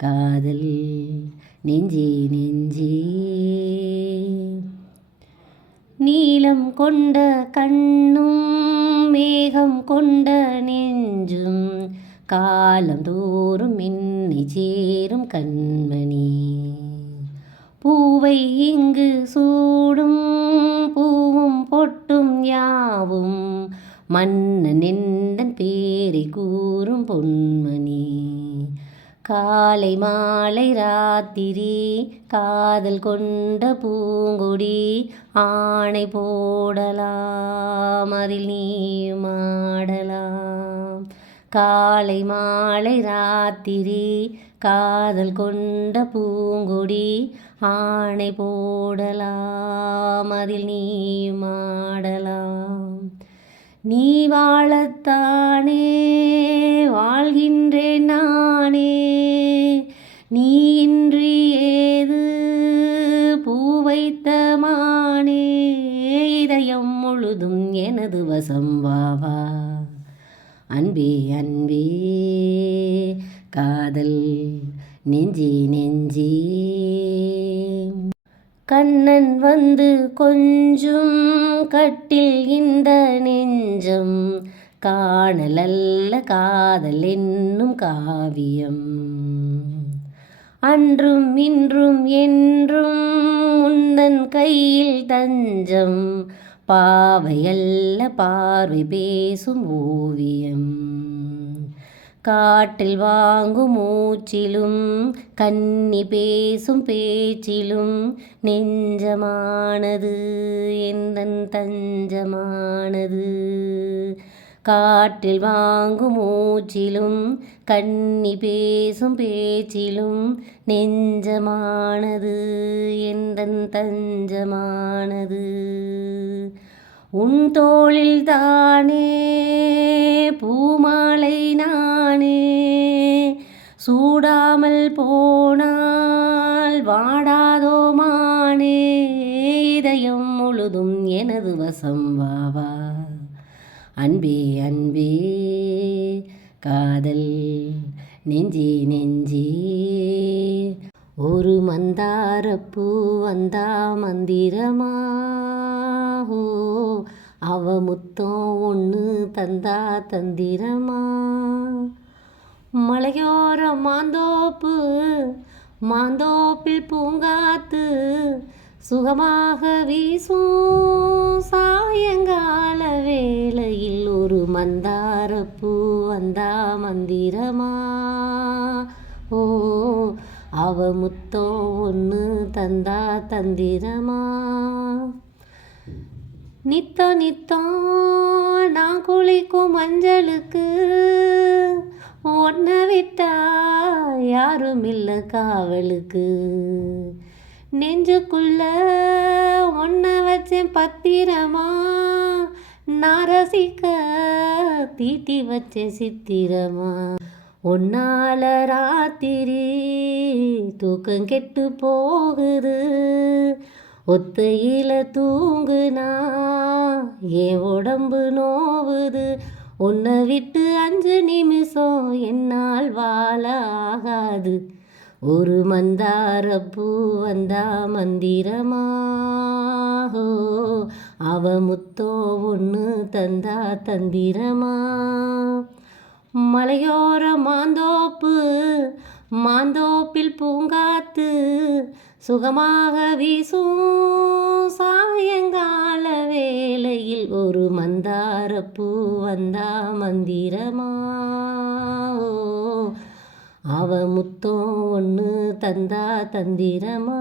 காதல் நெஞ்சே நெஞ்சே. நீளம் கொண்ட கண்ணும் மேகம் கொண்ட நெஞ்சும் காலம் தோறும் என்னை சேரும் கண்மணி. பூவை இங்கு சூடும் பூவும் பொட்டும் யாவும் மன்னன் எந்தன் பேரை கூறும் பொன்மணி. காலை மாலை ராத்திரி காதல் கொண்ட பூங்கொடி ஆணை போடலாம் அதில் நீயும் ஆடலாம். காலை மாலை ராத்திரி காதல் கொண்ட பூங்கொடி ஆணை போடலாம் அதில் நீயும் ஆடலாம். நீ வாழத்தானே வாழ்கின்றேன் நான். நீ இன்றி ஏது பூ வைத்த மானே? இதயம் முழுதும் எனது வசம் வாவா. அன்பே அன்பே காதல் நெஞ்சி நெஞ்சி. கண்ணன் வந்து கொஞ்சும் கட்டில் இந்த நெஞ்சம். காணலல்ல காதல் என்னும் காவியம். அன்றும் இன்றும் என்றும் உந்தன் கையில் தஞ்சம். பாவையல்ல பார்வை பேசும் ஓவியம். காட்டில் வாங்கும் மூச்சிலும் கன்னி பேசும் பேச்சிலும் நெஞ்சமானது எந்தன் தஞ்சமானது? காற்றில் வாங்கும் மூச்சிலும் கண்ணி பேசும் பேச்சிலும் நெஞ்சமானது எந்தன் தஞ்சமானது. உன் தோளில் தானே பூமாலை நானே சூடாமல் போனால் வாடாதோ மானே இதயம் முழுதும் எனது வசம் வாவா. அன்பே அன்பே. காதல் நெஞ்சி நெஞ்சி. ஒரு மந்தாரப்பூ வந்தா மந்திரமா? ஓ அவ முத்தம் ஒன்று தந்தா தந்திரமா? மலையோர மாந்தோப்பு மாந்தோப்பில் பூங்காத்து சுகமாக வீசும் சாயங்கால வேளையில் ஒரு மந்தாரப்பூ வந்தா மந்திரமா? ஓ அவ முத்தம் ஒன்று தந்தா தந்திரமா? நித்தம் நித்தம் நான் குளிக்கும் மஞ்சளுக்கு ஒன்றை விட்டா யாரும் இல்லை காவலுக்கு? நெஞ்சுக்குள்ள ஒன்ன வச்சேன் பத்திரமா? நான் ரசிக்க தீட்டி வச்சேன் சித்திரமா? ஒன்னால ராத்திரி தூக்கம் கெட்டு போகுது. ஒத்தையில தூங்குனா என் உடம்பு நோவுது. உன்னை விட்டு அஞ்சு நிமிஷம் என்னால் வாழ ஆகாது. ஒரு மந்தாரப்பூ வந்தா மந்திரமாஹோ அவ முத்தோ ஒன்று தந்தா தந்திரமா? மலையோர மாந்தோப்பு மாந்தோப்பில் பூங்காத்து சுகமாக வீசும் சாயங்கால வேளையில் ஒரு மந்தார பூ வந்தா மந்திரமா அவ முத்தம் ஒன்று தந்தா தந்திரமா?